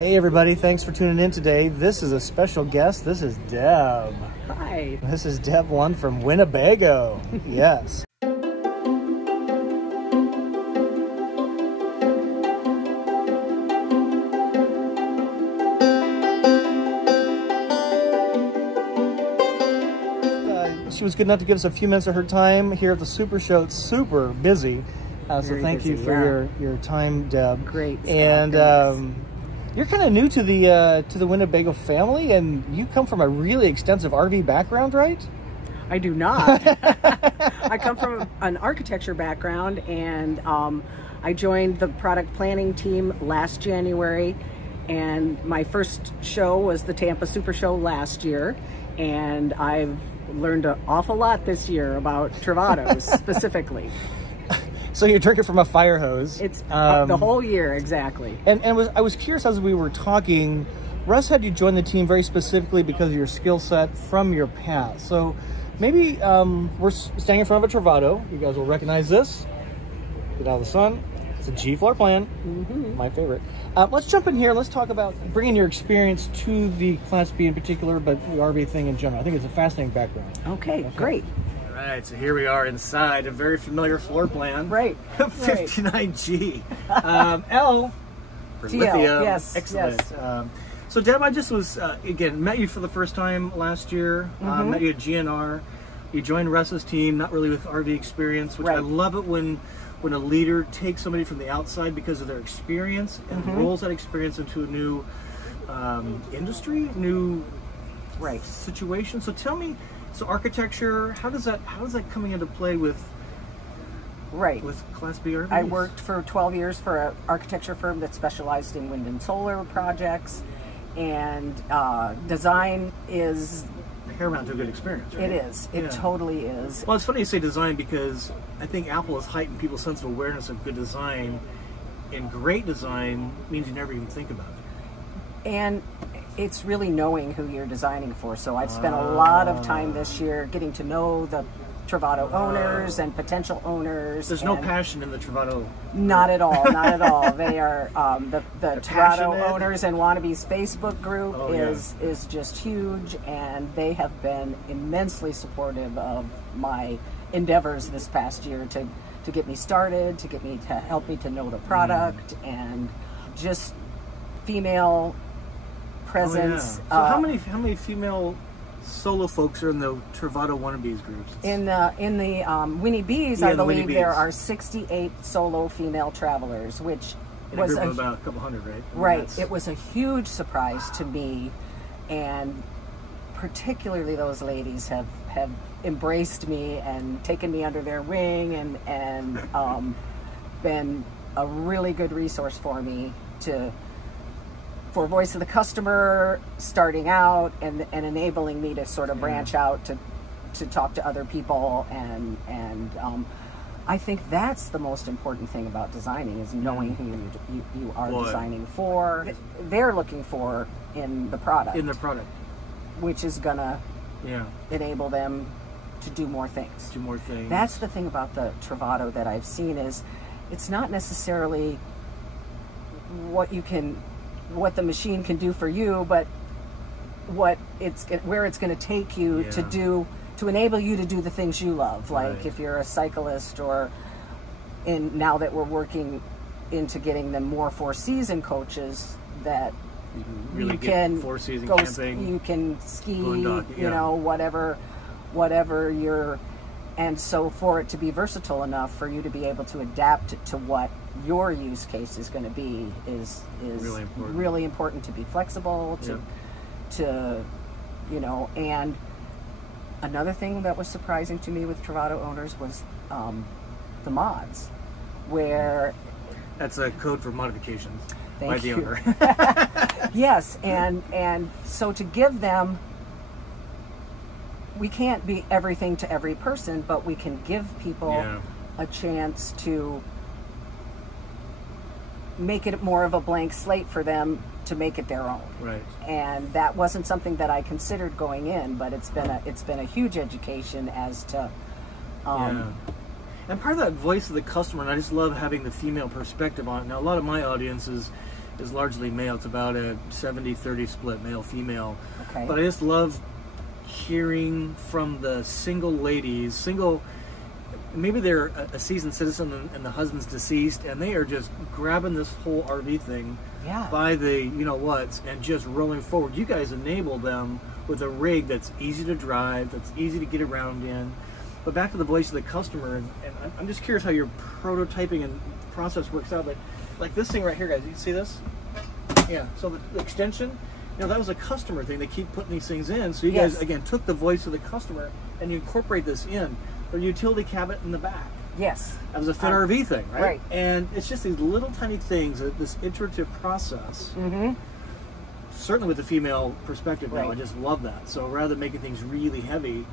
Hey everybody, thanks for tuning in today. This is a special guest. This is Deb. Hi. This is Deb Lund from Winnebago. Yes. She was good enough to give us a few minutes of her time here at the Super Show. It's super busy. So thank you for your time, Deb. Great. And you're kind of new to the Winnebago family, and you come from a really extensive RV background, right? I do not. I come from an architecture background, and I joined the product planning team last January, and my first show was the Tampa Super Show last year, and I've learned an awful lot this year about Travatos specifically. So you're drinking from a fire hose. It's the whole year, exactly. And I was curious, as we were talking, Russ had you join the team very specifically because of your skill set from your past. So maybe we're standing in front of a Travato. You guys will recognize this. Get out of the sun. It's a G floor plan, my favorite. Let's jump in here. Let's talk about bringing your experience to the Class B in particular, but the RV thing in general. I think it's a fascinating background. Okay. Great. All right, so here we are inside a very familiar floor plan. Right. 59G. L for GL, lithium. yes. Excellent. Yes. So Deb, I just was, again, met you for the first time last year. Met you at GNR. You joined Russ's team, not really with RV experience, which I love it when a leader takes somebody from the outside because of their experience and rolls that experience into a new industry, new situation. So tell me, so architecture, how does that coming into play with Class B RVs? I worked for 12 years for an architecture firm that specialized in wind and solar projects, and design is paramount to a good experience, right? It is. It totally is. Well, it's funny you say design because I think Apple has heightened people's sense of awareness of good design, and great design means you never even think about it. And it's really knowing who you're designing for. So I've spent a lot of time this year getting to know the Travato owners and potential owners. There's no passion in the Travato. Not at all, not at all. They are the Travato owners and wannabes Facebook group is just huge, and they have been immensely supportive of my endeavors this past year to get me started, to help me to know the product, and just female presence. So how many female solo folks are in the Travato wannabes groups? In the Winnie Bees, I believe there are 68 solo female travelers, which was about a couple hundred, right? Right. It was a huge surprise to me, and particularly those ladies have embraced me and taken me under their wing and been a really good resource for me for voice of the customer starting out, and enabling me to sort of branch out to talk to other people, and I think that's the most important thing about designing, is knowing who you are designing for, they're looking for in the product. Which is gonna enable them to do more things. That's the thing about the Travato that I've seen, is it's not necessarily what the machine can do for you, but where it's going to take you to enable you to do the things you love. Like if you're a cyclist, or now that we're working into getting them more four-season coaches that you can four-season go, camping, you can ski, boondock, you know, whatever you're, and so for it to be versatile enough for you to be able to adapt it to what your use case is going to be is really important to be flexible, to you know. And another thing that was surprising to me with Travato owners was the mods, where that's a code for modifications by the owner. Yes, and so to give them, we can't be everything to every person, but we can give people a chance to make it more of a blank slate for them to make it their own. Right. And that wasn't something that I considered going in, but it's been a huge education as to and part of that voice of the customer, and I just love having the female perspective on it. Now, a lot of my audience is is largely male. It's about a 70-30 split, male-female. Okay. But I just love hearing from the single ladies, maybe they're a seasoned citizen and the husband's deceased, and they are just grabbing this whole RV thing by the you-know-whats and just rolling forward. You guys enable them with a rig that's easy to drive, that's easy to get around in. But back to the voice of the customer, and I'm just curious how your prototyping and process works out. But like this thing right here, guys, you see this? Yeah, so the extension, that was a customer thing. They keep putting these things in. So you guys, again, took the voice of the customer and you incorporate this in. Their utility cabinet in the back. Yes. That was a FL RV thing, right? Right. And it's just these little tiny things, this iterative process. Mm-hmm. Certainly with the female perspective now, I just love that. So rather than making things really heavy,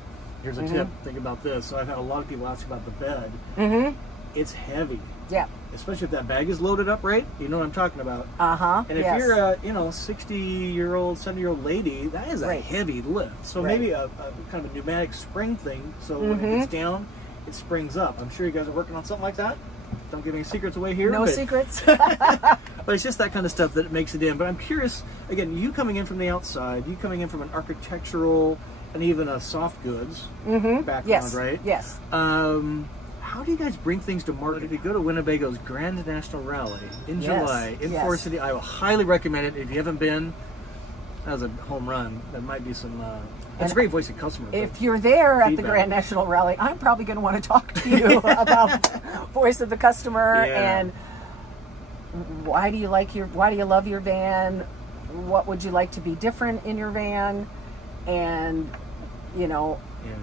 here's a tip, think about this. So I've had a lot of people ask about the bed. Mm-hmm. It's heavy. Yeah. Especially if that bag is loaded up, right? You know what I'm talking about. Uh-huh. And if you're a 60-year-old, 70-year-old lady, that is a heavy lift. So maybe a kind of a pneumatic spring thing, so when it gets down, it springs up. I'm sure you guys are working on something like that. Don't give any secrets away here. No secrets. But it's just that kind of stuff that makes it in. But I'm curious, again, you coming in from the outside, you coming in from an architectural and even a soft goods background, right? Yes. How do you guys bring things to market? If you go to Winnebago's Grand National Rally in July in Forest City, I will highly recommend it. If you haven't been, that was a home run. There might be some... It's a great voice of customer. If you're there at the Grand National Rally, I'm probably going to want to talk to you about voice of the customer and why do you love your van? What would you like to be different in your van? And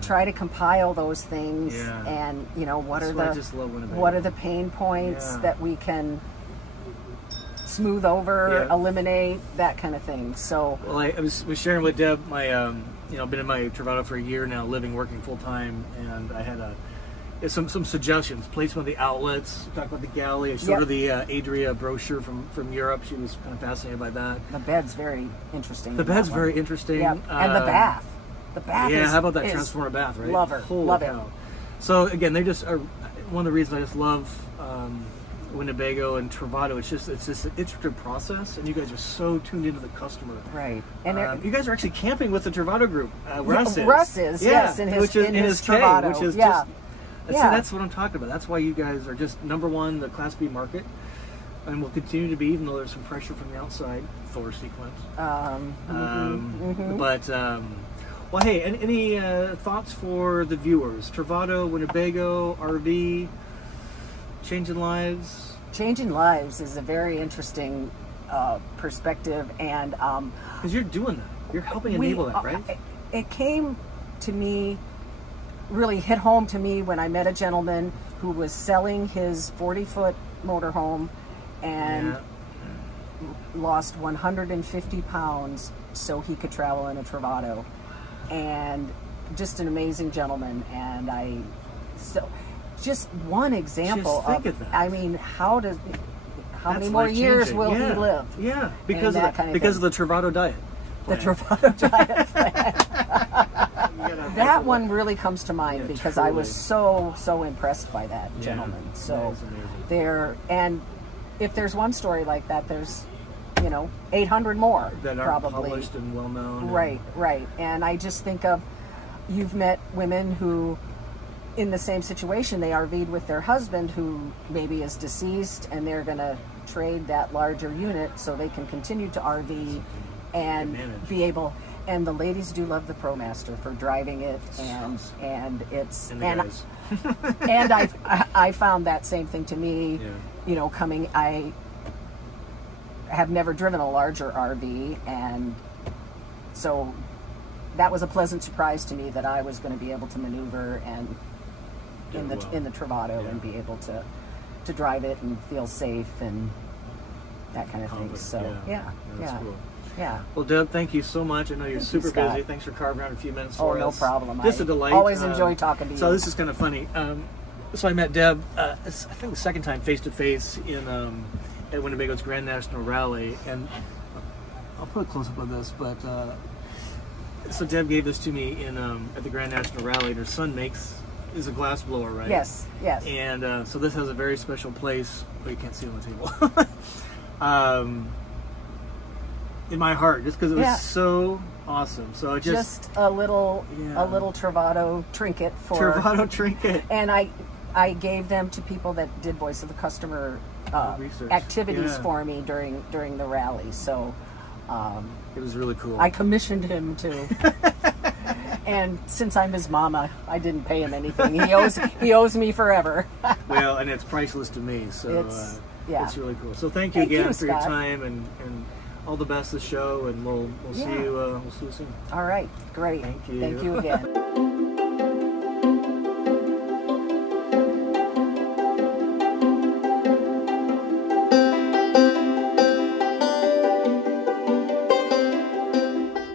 try to compile those things and what are the pain points that we can smooth over, eliminate, that kind of thing. So I was sharing with Deb, my been in my Travato for a year now, working full time, and I had some suggestions. Placement of the outlets, talk about the galley. I showed her the Adria brochure from Europe. She was kind of fascinated by that. The bed's very interesting. The bed's very interesting. Yeah. And the bath. The bath how about that transformer bath, right? Love her. Love it. So again, they just are one of the reasons I just love Winnebago and Travato. It's just an iterative process, and you guys are so tuned into the customer. Right. And you guys are actually camping with the Travato group. Russ is. Yes, in his Travato. Which is just that's what I'm talking about. That's why you guys are just #1 the Class B market, and will continue to be, even though there's some pressure from the outside. Thor sequence. Well, hey, any thoughts for the viewers? Travato, Winnebago, RV, changing lives? Changing lives is a very interesting perspective, and because you're doing that, you're helping enable that, right? It came to me, really hit home to me when I met a gentleman who was selling his 40-foot motorhome and lost 150 pounds so he could travel in a Travato. And just an amazing gentleman, and just one example of that. I mean, how many more years will he live? Yeah, because of the Travato diet. The Travato diet plan. That one really comes to mind because I was so impressed by that gentleman. So and if there's one story like that, there's 800 more that are probably published and well known. Right. And I just think of, you've met women who, in the same situation, they RV'd with their husband who maybe is deceased, and they're going to trade that larger unit so they can continue to RV and be able. And the ladies do love the ProMaster for driving it, and it's and I found that same thing to me. Coming I have never driven a larger RV, and so that was a pleasant surprise to me that I was going to be able to maneuver and in the Travato and be able to drive it and feel safe and that kind of thing. So that's cool. Well, Deb, thank you so much. I know you're super busy. Thanks for carving out a few minutes for us. Oh, no problem. Just a delight. Always enjoy talking to you. So this is kind of funny. So I met Deb, I think the second time face-to-face at Winnebago's Grand National Rally, and I'll put a close-up of this, but so Deb gave this to me at the Grand National Rally, and her son is a glass blower, right? Yes. And so this has a very special place. Oh, you can't see it on the table. in my heart, just because it was so awesome. So it just a little Travato trinket for Travato trinket, and I gave them to people that did voice of the customer activities for me during the rally. So it was really cool. I commissioned him to. And since I'm his mama, I didn't pay him anything. He owes me forever. Well, and it's priceless to me. So it's really cool. So thank you again for your time and all the best of the show. And we'll see you soon. All right, great. Thank you. Thank you again.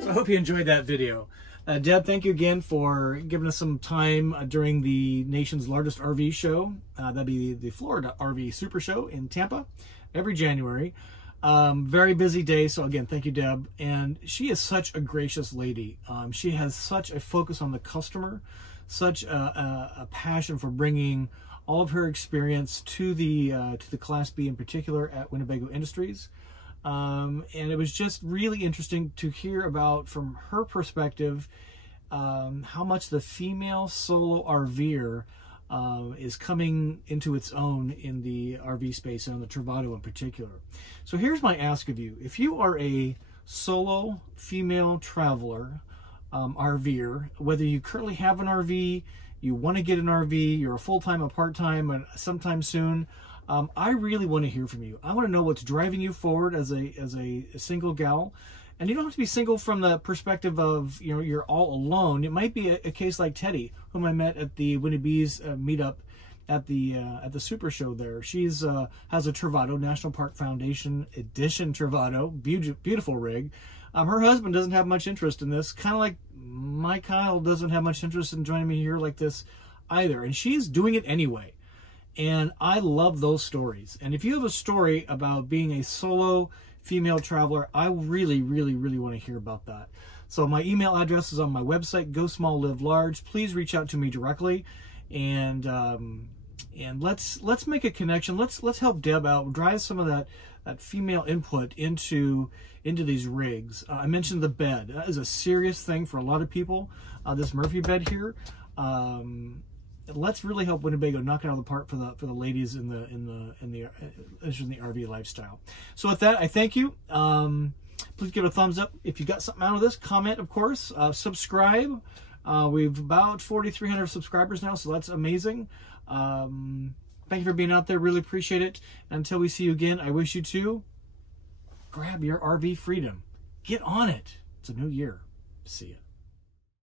So I hope you enjoyed that video. Deb, thank you again for giving us some time during the nation's largest RV show. That'd be the Florida RV SuperShow in Tampa every January. Very busy day, so again, thank you, Deb. And she is such a gracious lady. She has such a focus on the customer, such a passion for bringing all of her experience to the Class B in particular at Winnebago Industries. And it was just really interesting to hear about, from her perspective, how much the female solo RVer is coming into its own in the RV space, and the Travato in particular. So here's my ask of you. If you are a solo female traveler, RVer, whether you currently have an RV, you want to get an RV, you're a full-time, a part-time, and sometime soon, I really want to hear from you. I want to know what's driving you forward as a single gal. And you don't have to be single from the perspective of, you know, you're all alone. It might be a case like Teddy, whom I met at the Winnebago's meetup at the Super Show there. She's has a Travato, National Park Foundation Edition Travato, beautiful rig. Her husband doesn't have much interest in this, kind of like my Kyle doesn't have much interest in joining me here like this either. And she's doing it anyway. And I love those stories. And if you have a story about being a solo female traveler, I really, really, really want to hear about that. So my email address is on my website, Go Small Live Large. Please reach out to me directly, and let's make a connection. Let's help Deb out, drive some of that female input into these rigs. I mentioned the bed. That is a serious thing for a lot of people. This Murphy bed here. Let's really help Winnebago knock it out of the park for the ladies in the RV lifestyle. So with that, I thank you. Please give it a thumbs up if you got something out of this. Comment, of course. Subscribe. We've about 4,300 subscribers now, so that's amazing. Thank you for being out there. Really appreciate it. Until we see you again, I wish you to grab your RV freedom. Get on it. It's a new year. See ya.